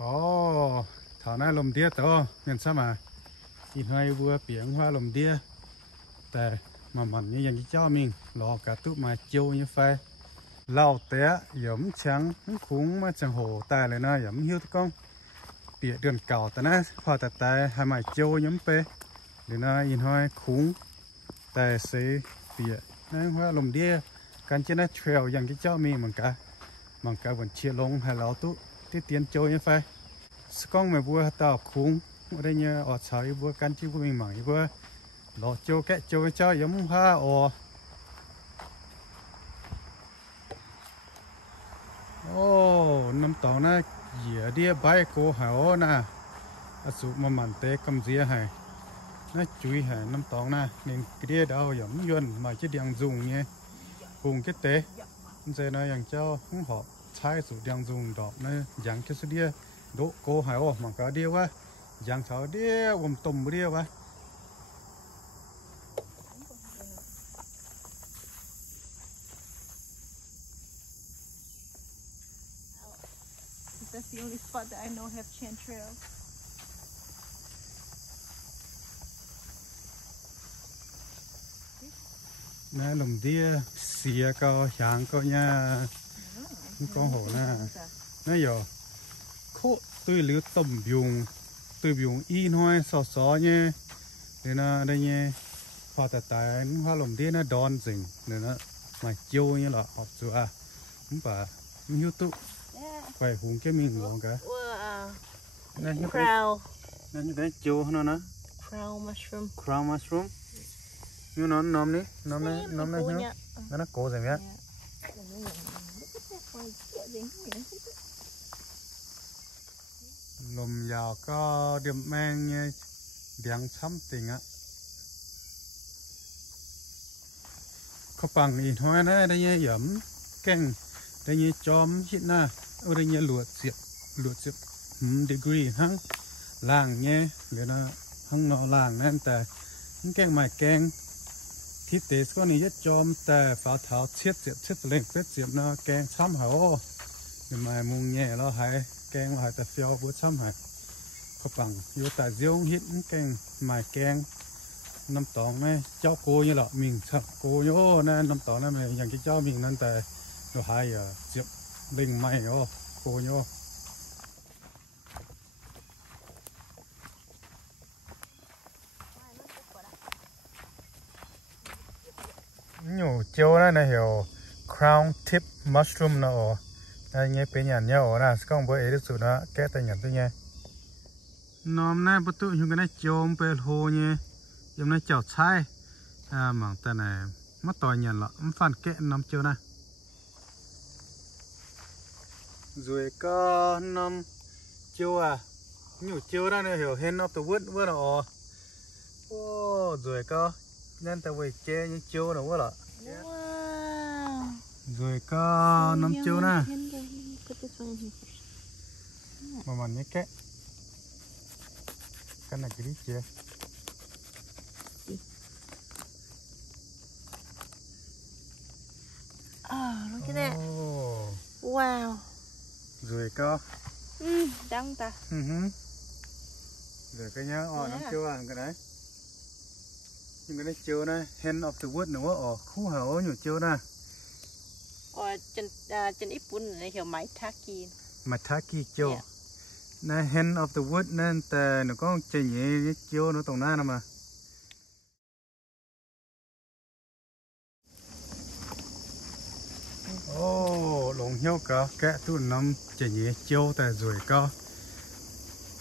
Ồ, thảo này lồng đĩa to, nhận sao mà in hai vừa biển hoa lồng đĩa,แต่mà mình như vậy cho mình lò cả tụ mà chiêu như phai, lao té yếm trắng khúng mà chẳng hổ tàiเลยนะyếm hiu con, bịa đường càoแต่นะพอแต่แต่ให้มาchiêu yếm pe,เลยนะin hai khúng, แต่เสียเปียนั่นว่าลมเดียการเจนะเทรลอย่างที่เจ้ามีเหมือนกันมันก็วันเชียลงให้เราตุที่เตียนโจยังไฟสกองมาบัวต่อคุ้งอะไรเงี้ยอดสายบัวกันที่บัวมีหมายบัวหล่อโจแกะโจเจ้าย้ำผ้าอ๋อโอ้น้ำตองน่ะเหยียเดียใบโกหาวน่ะอสุมามันเตะกำเสียให้nó chui hả năm tòng na nên cái đĩa đâu giống yuan mà chứ đang dùng nhé cùng cái tế giờ nó dành cho không họ sai sự đang dùng đó nó dành cái số đĩa đỗ cô hải ô mà có đĩa quá dành thảo đĩa gồm tôm đĩa quá That's the only spot that I know have chanterelles. nè lồng đĩa xìa co sáng co nha con hổ nè nó giờ khô tươi lứa tầm biùng in hoa sò nhé để nó đây nhé hoa tại hoa lồng đĩa nó đòn rình để nó mà chiêu như là học chùa không phải hiếu tụ phải hùng cái mình luôn cả này như thế này như thế chiêu nó nè crown mushroom như nó nôm này nhá nó cố rồi nhá lùm vào có điểm mang điện chấm tình á có bằng in hoa đấy đây nhé yểm canh đây nhé chóm hít na ở đây nhé luộc diệp degree hăng làng nhé để nó hăng nó làng nên tại canh mài canhที่เตสก็นี่จะจอมแต่ฝาเท้าเช็ดเล่งเป็ดเสียบนะแกงช้ำหายโอ้ยมามุงแง่แล้วหายแกงหายแต่เฟี้ยวบัวช้ำหายข้าวปังอยู่แต่เจียวฮิตแกงหมายแกงน้ำตองไหมเจ้าโกนี่หรอมิงชักโกโย่นั่นน้ำตองนั่นไหมอย่างที่เจ้ามิงนั่นแต่เราหายเสียบเล่งไม่โอ้โกโย่nhiều chiều này là hiểu crown tip mushroom nó đây nhé bên nhà nhau là không có ấy được sự đó cái tay nhận tôi nhé nôm này bắt tụi chúng cái này chiều bên hồ nhé giống này chảo chai mảng tay này mất tỏi nhận là phản kệ nằm chiều này rồi có nằm chiều nhiều chiều đây là hiểu hen nó từ vứt nó ô rồi có nên tao về chơi như chiêu đâu quá lợ rồi có nắm chiêu nè mà mình nhớ cái này cái gì chưa look at that wow rồi có đăng ta rồi cái nhá nắm chiêu cái đấy nhưng cái này chiều này hen of the wood nữa ở khu hảo nhiều chiều nè trên ít bún này hiểu maitake chiều này hen of the wood nênแต่nó có chơi nhẹ chiều nó tổng na nè mà lồng heo cả kẹ tụi nằm chơi nhẹ chiềuแต่rồi có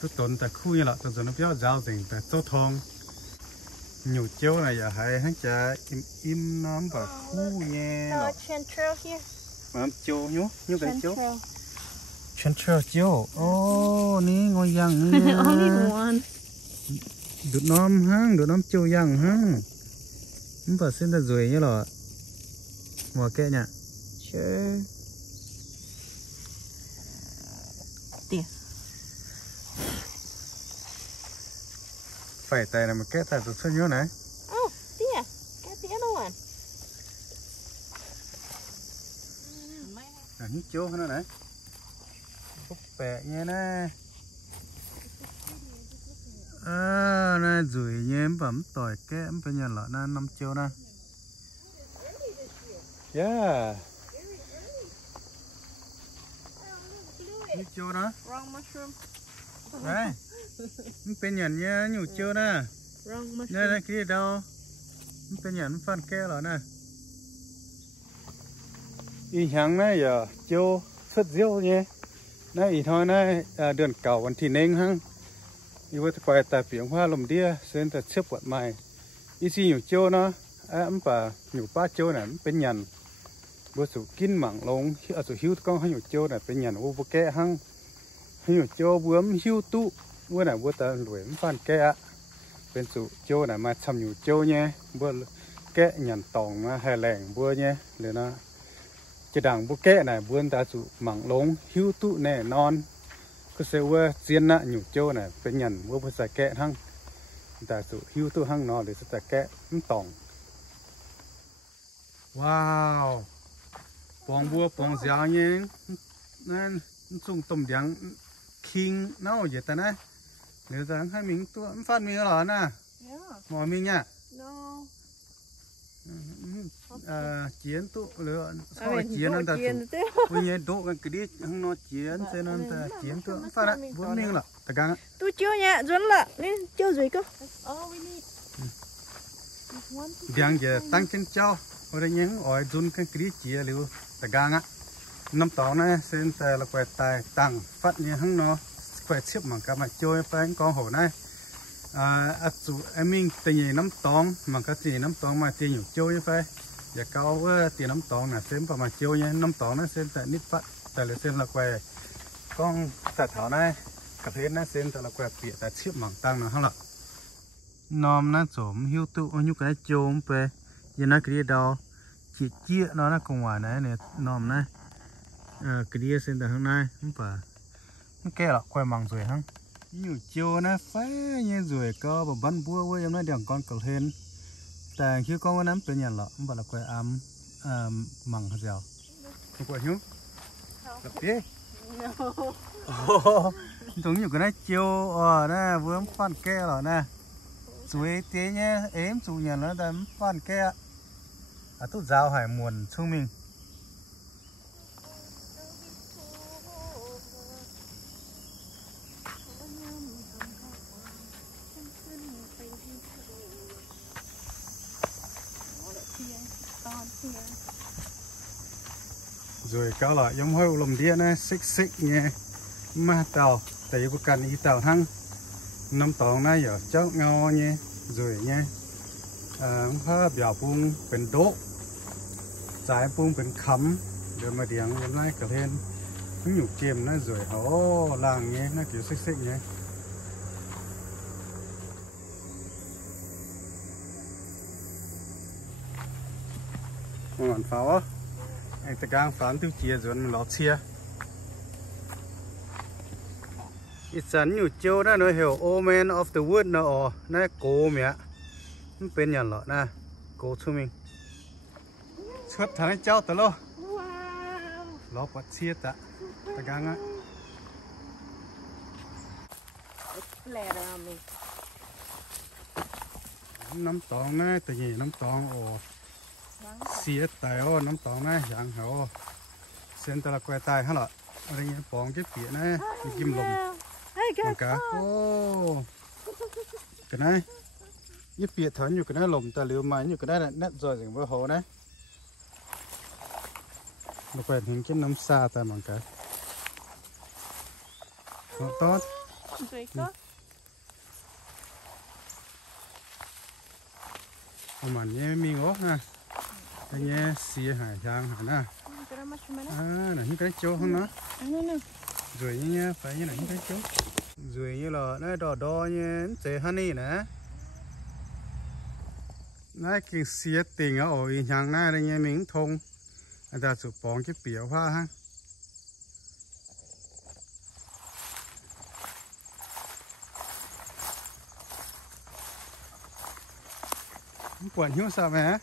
tụi tuần tại khu như là tụi nó biết giao tình tại tốt thong nhiều chiếu này giờ hay hắn cha im nắm và khu nhé no chanterelle here mà chiếu nhú như cái chiếu chanterelle chiếu ní ngồi giang nè only one được nóm chiếu giang hăng không phải xin ta rồi nhé lọ mùa kẹ nhỉ sure tiền phải tay là một cái tay tôi sao nhớ này tia cái other one hít chiếu nữa này phúc bẹ nha nè nè rủi nhém bấm tỏi kém bây giờ là nè 5 triệu nè. Yeah. Nhiều triệu đó. Wrong mushroom. Đấy. Bên nhận nhá nhiều triệu nè. Wrong mushroom. Đây đây kia đâu. Bên nhận phân kẽ rồi nè. Y hàng này giờ triệu xuất diệu nhé. Này ý thôi này đường cầu vẫn thì nên hăng. Ý với quay tại biển hoa lồng đĩa xem ta xếp quạt mày. Ý gì nhiều chiêu nó em bà nhiều ba chiêu này bên nhận. Bữa số kín mảng lông ở số hiu con hay nhiều chiêu này bên nhận vô kẽ hăng. Hay nhiều chiêu bướm hiu tụ bữa này bữa ta đuổi phan kẽ. Bên số chiêu này mà chăm nhiều chiêu nhé. Bữa kẽ nhận tòng hay lẻng bữa nhé. Để nó chỉ đằng bữa kẽ này bữa ta số mảng lông hiu tụ nè non. Có sẽ qua chiên nạ nhiều châu này phải nhận mua phải xài kẹ hăng ta số hiu tu hăng nó để xài kẹ tòng. Wow, bong bua bong giang nhé, nên dùng tôm điang king nấu vậy ta nè, nếu ta hai mình tu phát mình là nè, mọi mình nha. No. Chiến tụ lựa sau là chiến anh ta tụ bây giờ độ cái đi hăng nó chiến cho nên ta chiến tụ phát đấy vốn mình là ta gang Tôi chưa nha, dẫn là nên chưa rồi cơ. điang giờ tăng chân trâu rồi đây những ỏi dun cái đi chia liu ta gang á năm tàu này xem ta là quẹt tài tăng phát như hăng nó quẹt xếp mà cả mà chơi phải con hổ này chú em mình tiền gì nắm tòng mà cái gì nắm tòng mà tiền nhiều chơi như phải giờ cao tiền nắm tòng là xem mà chơi nhé nắm tòng nó xem tại nít phát tại là xem là quẹt con tại thảo này cà phê nó xem tại là quẹt bịa tại xếp mảng tăng nữa hả lợ nôm nó trộm hiu tụ như cái chôm về giờ nó cái đâu chỉ chia nó cùng ngoài này này nôm này cái đi xem tại hôm nay không phải cái là quẹt mảng rồi hả nhiều chiều nó phải như rồi có bà bắn búa với em nói đằng con cầu hênแต่khi con nắmเป็นอย่างละมันบอกlà quay măng hạt dẻo không quay nhú gặp biết giống như cái này chiều nè vừa phan ke rồi nè suy tí nhé ếm chủ nhà nó đâm phan ke tút dao hải muồn chung mình rồi cao lại giống hơi lồng đĩa này xích xích nhé ma tàu tại vì cần ý tàu hăng năm tàu này ở chót ngao nhé rồi nhé hoa biểu bungเป็นđỗ trái bungเป็นkhắm rồi mà điện hôm nay cả lên nó nhủ chìm nó rồi hổ làng nhé nó kiểu xích xích nhé ngon pháo á anh ta gang phán tiêu chia rồi mình lót chia ít sẵn nhiều chiêu đó nó hiểu omen of the wood nó nó cố mẹ nó bên nhà lọ nè cố cho mình xuất thằng ấy cháu tao lo lót bắt chia ta gang á nắm tòng này tự nhiên nắm tòng xía tài nắm tòng này dạng hậu xem ta là quay tài hả lọ đây nghe bóng cái phía này kim lồng bằng cá cái này cái phía thở như cái này lồng ta liều mà như cái này là nét rồi dừng với hồ đấy nó quay hình cái nắm xa ta bằng cá tốt mà nhé mi ngó ha cái nhé xìa hải giang hả nè là những cái chỗ không nó rồi nhé phải như này những cái chỗ rồi như là nó đỏ đỏ nhé chế honey nè nó cái xìa tình ở ổi hàng này đây nhé mình thông người ta chụp bóng cái biểu hoa ha quản hiếu sao vậy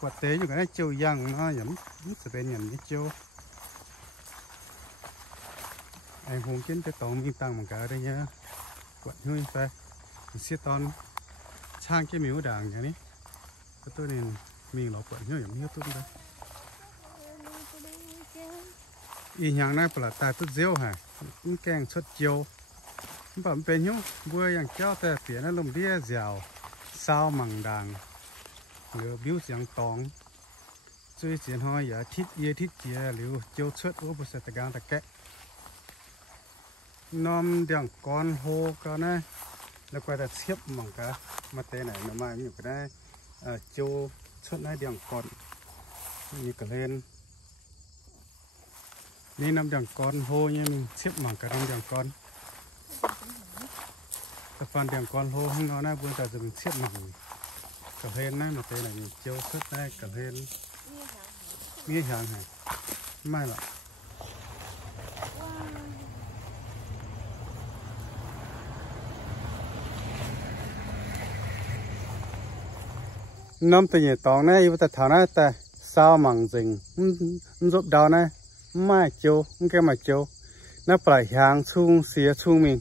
quạt tế như cái này trâu giang nó nhắm sẽ bên nhầm cái trâu anh hùng kiến cái tổng miên tăng một cái đây nhá quậy hơi phải xia ton trang cái miếu đàng cái này tôi nên mình nó quậy hơi giống như tôi đây y nhang này phải là tài tốt dẻo hả cũng keng xuất chiều bẩm bên nhung vừa yang cháuแต่เปลี่ยนอารมณ์เดียเจียวเศร้ามังดังหรือบิ้วเสียงตองช่วยเสียงห้อยอย่าทิศเอียทิศเจียหรือเจียวชุดอุปสรรคการตะแกะน้อมเดียงก้อนโฮก็นะแล้วก็จะเทียบมังกะมาเตะไหนมาอยู่ก็ได้เจียวชุดนั้นเดียงก้อนนี่ก็เล่นนี่น้ำเดียงก้อนโฮเนี่ยมันเทียบมังกะน้ำเดียงก้อนแต่ฟันเดียงก้อนโฮข้างนอกนะบุญแต่จะเป็นเทียบมังกะเล่นนะมาเตะไหนเจียวชุดได้กะเล่นมีอย่างไงไม่หรอกน้ำตัวใหญ่ตองนะอยู่แต่แถวนั้นแต่สาวมังจริงมันรบดาวนะไม่โจมันแค่ไม่โจนั่นปลายหางชุ่งเสียชุ่งมิง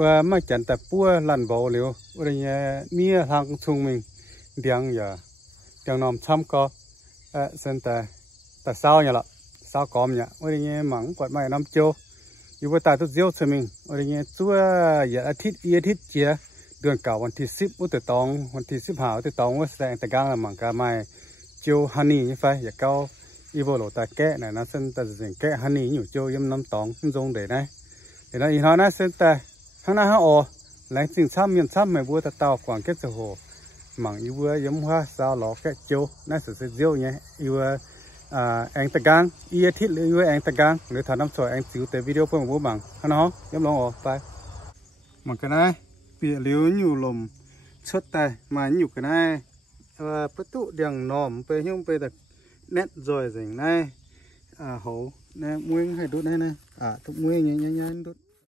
ว่าไม่จันแต่ปัวลันโบเหลียวอะไรเงี้ยมีทางชุ่งมิงเดียงอย่าเดียงนอมช้ำก็เส้นแต่สาวเนี่ยละสาวกอมเนี่ยอะไรเงี้ยหมังปวดไม่น้ำโจอยู่ว่าตาตุเจียวใช่มิงอะไรเงี้ยตัวอย่าอาทิตย์เจียเดือนเก่าวันที่10 อุตตองวันที่15 อุตตองว่าแสดงแต่กลางหมังกาไม่โจฮันนี่ใช่ไหมอย่าเก้าอีโบโลตาแกะเนี่ยนะเส้นแต่สิ่งแกะฮันนี่อยู่โจยำน้ำตองจงเดี๋ยวนะเดี๋ยวนะอีกหน่อยนะเส้นแต่ข้างหน้าห้าอแหล่งสิ่งซ้ำยันซ้ำไม่บัวตะเต่ากวางแกะจะโหหมังอีบัวยำว่าสาวหล่อแกะโจน่าสุดเจียวเนี่ยอีบัวแองตะกางอีอาทิตย์หรืออีบัวแองตะกางหรือถ่ายน้ำสวยแองสิวแต่วิดีโอเพื่อนบัวบังข้างหน้ายำลองอไปมันก็ได้เปียลิ้วอยู่ลมชดแต่มาอยู่กันได้ประตูเดียงนอมไปยุ่งไปแต่เน็ตจอยสิ่งnày hổ nè muối hay đốt này nèทุกmuối nhẹ nhàng đốt